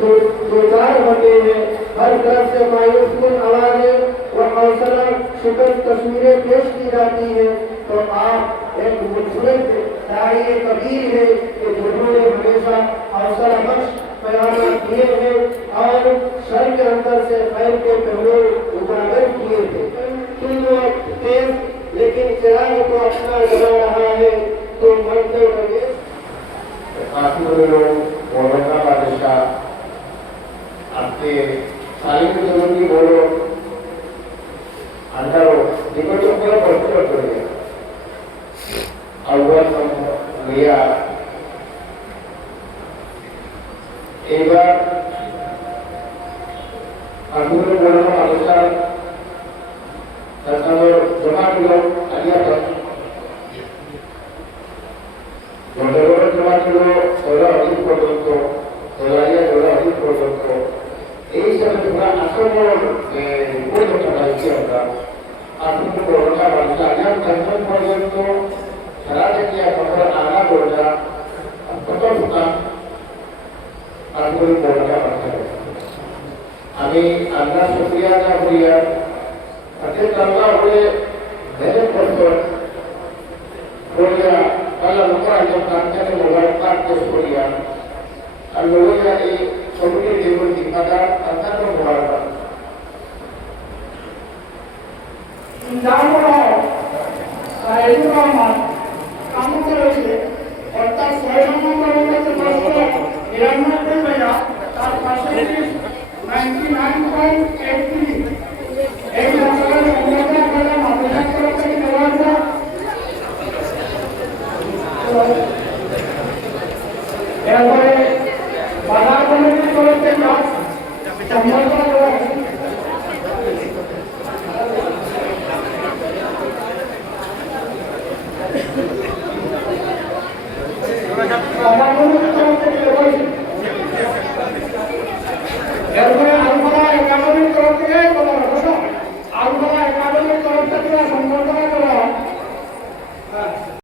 दो चार होते हैं। हर तरफ से मायूस आवाजें व हौसला शिकस्त तस्वीरें पेश की जाती है। तो आप एक मुस्लिम दाई कबीर है कि जिन्होंने हमेशा हौसला बख्श बयान किए हैं और शर के अंदर से खैर के पहलू उजागर किए थे। तुम लोग तेज लेकिन चिराग को अपना जला रहा है तो मरते रहे। बादशाह आपके सालिम की बोलो अंदर दिक्कतों को बढ़ते बढ़ते अव्वल लिया एक बार अनुभव बोलो बादशाह जमा किलो आलिया था Menurut teman dulu, orang itu produkto, orangnya orang itu produkto. Ini sebenarnya asal untuk terbaik orang. Aku berusaha belajar tentang produkto, cara dia membuat anak berusaha, betul bukan? Aku berusaha belajar. Kami anak supaya, tapi kalau boleh, dari produk, boleh. Kalau lupa jam kantor mobile card kesulian, kalau ya ini sebelum dibuat di kantor kantor mobile card. Jangan saya itu ramah, kamu terus otak saya memang kita terus yang mana saya tak persis 99.83. Yang masalah mereka kalau masalah terus keluarga. এরপরে বাজার committee তরফে সম্মান